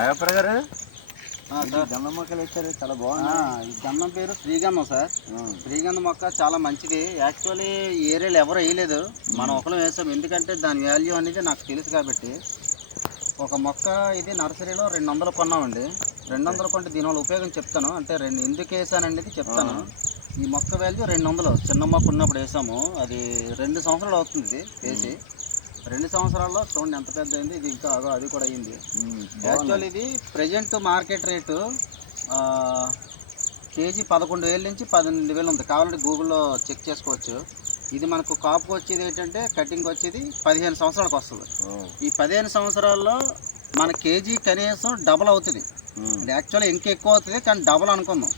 అయ్యప్ప గారు గంధం మొక్కలు వేసారు, చాలా బాగుంది. ఈ గంధం పేరు శ్రీగంధం సార్. శ్రీగంధం మొక్క చాలా మంచిది. యాక్చువల్లీ ఈ ఏరియాలో ఎవరు వేయలేదు, మనం ఒకరు వేసాం. ఎందుకంటే దాని వాల్యూ అనేది నాకు తెలుసు కాబట్టి. ఒక మొక్క ఇది నర్సరీలో 200 కొన్నామండి. 200 కొంటే దీనివల్ల ఉపయోగం చెప్తాను, అంటే ఎందుకు వేసాననేది చెప్తాను. ఈ మొక్క వాల్యూ 200. చిన్న మొక్క ఉన్నప్పుడు వేసాము, అది 2 సంవత్సరాలు అవుతుంది ఇది వేసి. 2 సంవత్సరాల్లో చూడండి ఎంత పెద్ద అయింది. ఇది ఇంకా అది కూడా అయింది. యాక్చువల్ ఇది ప్రజెంట్ మార్కెట్ రేటు కేజీ 11,000 నుంచి 18,000 ఉంది. కావాలంటే గూగుల్లో చెక్ చేసుకోవచ్చు. ఇది మనకు కాపు వచ్చేది ఏంటంటే కటింగ్ వచ్చేది 15 సంవత్సరాలకు వస్తుంది. ఈ 15 సంవత్సరాల్లో మన కేజీ కనీసం డబల్ అవుతుంది. యాక్చువల్లీ ఇంకా ఎక్కువ అవుతుంది, కానీ డబల్ అనుకుందాం.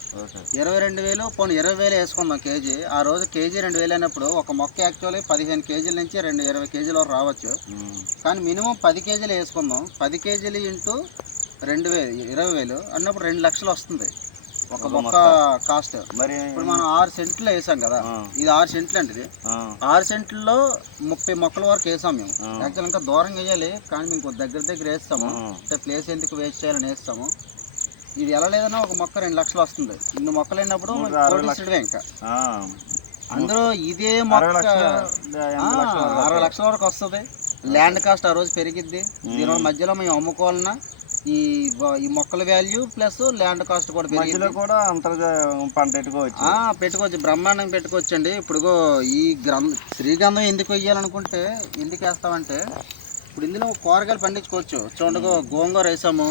22,000 పోనీ 20,000 వేసుకుందాం కేజీ. ఆ రోజు కేజీ 2,000 అయినప్పుడు ఒక మొక్క యాక్చువల్లీ 15 కేజీల నుంచి 20 కేజీల వరకు రావచ్చు. కానీ మినిమం 10 కేజీలు వేసుకుందాం. 10 కేజీలు ఇంటూ 2,000 20,000 అన్నప్పుడు 2 లక్షలు వస్తుంది ఒక మొక్క కాస్ట్. మరి ఇప్పుడు మనం 6 సెంట్లు వేసాం కదా, ఇది 6 సెంట్లు అండి. ఇది 6 సెంట్లలో 30 మొక్కల వరకు వేసాం మేము. యాక్చువల్ ఇంకా దూరం వేయాలి, కానీ మేము దగ్గర వేస్తాము. అంటే ప్లేస్ ఎందుకు వేస్ట్ చేయాలని వేస్తాము. ఇది ఎలా లేదన్నా ఒక మొక్క 2 లక్షలు వస్తుంది. ఇన్ని మొక్కలు అయినప్పుడు ఇంకా అందులో ఇదే మొక్క 60 లక్షల వరకు వస్తుంది. ల్యాండ్ కాస్ట్ ఆ రోజు పెరిగిద్ది. దీని మధ్యలో మేము అమ్ముకోవాలన్నా ఈ మొక్కల వాల్యూ ప్లస్ ల్యాండ్ కాస్ట్ కూడా పెరిగింది. కూడా పంట పెట్టుకోవచ్చు, బ్రహ్మాండంగా పెట్టుకోవచ్చు అండి. ఇప్పుడు ఈ శ్రీగంధం ఎందుకు వేయాలనుకుంటే ఎందుకు వేస్తామంటే, ఇప్పుడు ఇందులో కూరగాయలు పండించుకోవచ్చు. చూడండి, గోంగూర వేసాము,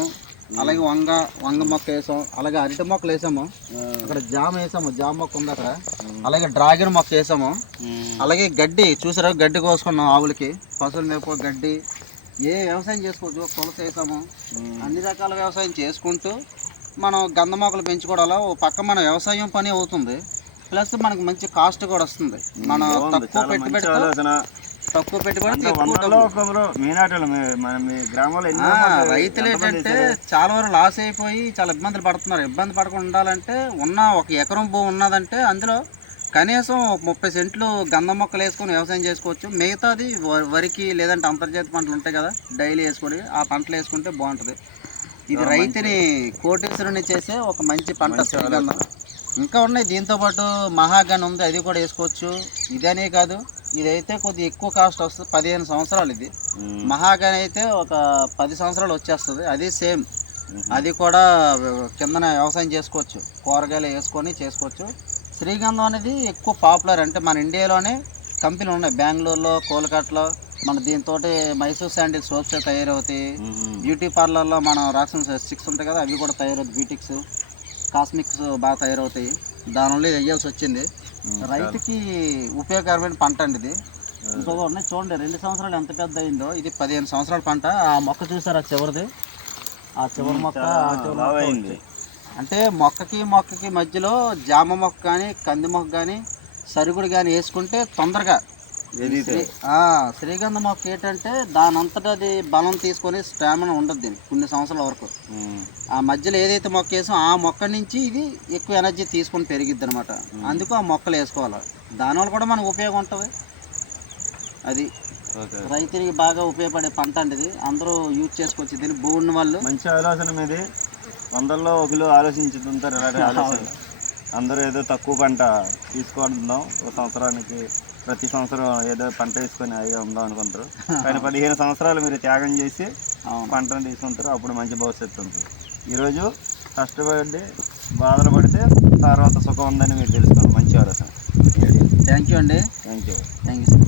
అలాగే వంగ మొక్క వేసాం, అలాగే అరటి మొక్కలు వేసాము, అక్కడ జామ వేసాము, జామ మొక్క ఉంది అక్కడ, అలాగే డ్రాగన్ మొక్క వేసాము, అలాగే గడ్డి చూసారా, గడ్డి కోసుకున్నాం ఆవులకి, పశువుల మేపు గడ్డి. ఏ వ్యవసాయం చేసుకోవచ్చు, కొలత వేసాము. అన్ని రకాల వ్యవసాయం చేసుకుంటూ మనం గంధ మొక్కలు పెంచుకోవడంలో ఓ పక్క మన వ్యవసాయం పని అవుతుంది, ప్లస్ మనకు మంచి కాస్ట్ కూడా వస్తుంది. మనం తక్కువ పెట్టుబడి రైతులు ఏంటంటే చాలా వరకు లాస్ అయిపోయి చాలా ఇబ్బందులు పడుతున్నారు. ఇబ్బంది పడకుండా ఉండాలంటే ఒక ఎకరం భూమి ఉన్నదంటే అందులో కనీసం 30 సెంట్లు గంధం మొక్కలు వేసుకొని వ్యవసాయం చేసుకోవచ్చు. మిగతాది వరికి లేదంటే అంతర్జాతీయ పంటలు ఉంటాయి కదా, డైలీ వేసుకొని ఆ పంటలు వేసుకుంటే బాగుంటుంది. ఇది రైతుని కోటీశ్వరుని చేసే ఒక మంచి పంట శ్రీగంధం. ఇంకా ఉన్నాయి దీంతోపాటు మహాగన్ ఉంది, అది కూడా వేసుకోవచ్చు. ఇదనే కాదు, ఇదైతే కొద్దిగా ఎక్కువ కాస్ట్ వస్తుంది. 15 సంవత్సరాలు ఇది. మహాగన్ అయితే ఒక 10 సంవత్సరాలు వచ్చేస్తుంది. అది సేమ్, అది కూడా కిందన వ్యవసాయం చేసుకోవచ్చు, కూరగాయలు వేసుకొని చేసుకోవచ్చు. శ్రీగంధం అనేది ఎక్కువ పాపులర్. అంటే మన ఇండియాలోనే కంపెనీలు ఉన్నాయి, బెంగళూరులో, కోల్కతాలో. మన దీంతో మైసూర్ శాండిల్ సోప్స్ తయారవుతాయి. బ్యూటీ పార్లర్లో మన రాక్సన్ స్టిక్స్ ఉంటాయి కదా, అవి కూడా తయారవుతాయి. బ్యూటిక్స్, కాస్మిక్స్ బాగా తయారవుతాయి. దానివల్ల వేయాల్సి వచ్చింది. రైతుకి ఉపయోగకరమైన పంట అండి ఇది. ఇంకొక ఉన్నాయి చూడండి, 2 సంవత్సరాలు ఎంత పెద్ద అయిందో. ఇది 15 సంవత్సరాల పంట. ఆ మొక్క చూసారు, ఆ చివరిది, ఆ చివరి మొక్క అంటే మొక్కకి మధ్యలో జామ మొక్క కానీ, కంది మొక్క కానీ, సరుగుడు కానీ వేసుకుంటే తొందరగా. శ్రీగంధ మొక్క ఏంటంటే దాని అంతటా అది బలం తీసుకొని స్టామినా ఉండదు దీనికి కొన్ని సంవత్సరాల వరకు. ఆ మధ్యలో ఏదైతే మొక్క వేసామో ఆ మొక్క నుంచి ఇది ఎక్కువ ఎనర్జీ తీసుకొని పెరిగిద్ది అనమాట. అందుకు ఆ మొక్కలు వేసుకోవాలి. దానివల్ల కూడా మనకు ఉపయోగం ఉంటుంది. అది రైతునికి బాగా ఉపయోగపడే పంట అండి ఇది. అందరూ యూజ్ చేసుకోవచ్చు దీన్ని. భూమి వాళ్ళు మంచి ఆలోచన మీది. 100లో 1 ఆలోచించుతుంటారు ఇలాంటి ఆలోచన. అందరూ ఏదో తక్కువ పంట తీసుకుంటున్నాం, ఒక సంవత్సరానికి ప్రతి సంవత్సరం ఏదో పంట వేసుకొని హాయిగా ఉందాం అనుకుంటారు. కానీ 15 సంవత్సరాలు మీరు త్యాగం చేసి పంటను తీసుకుంటారు, అప్పుడు మంచి భవిష్యత్తు ఉంటుంది. ఈరోజు కష్టపడి బాధలు పడితే తర్వాత సుఖం ఉందని మీరు తెలుసుకోండి. మంచి ఆలోచన. థ్యాంక్ యూ అండి. Thank you. Thank you.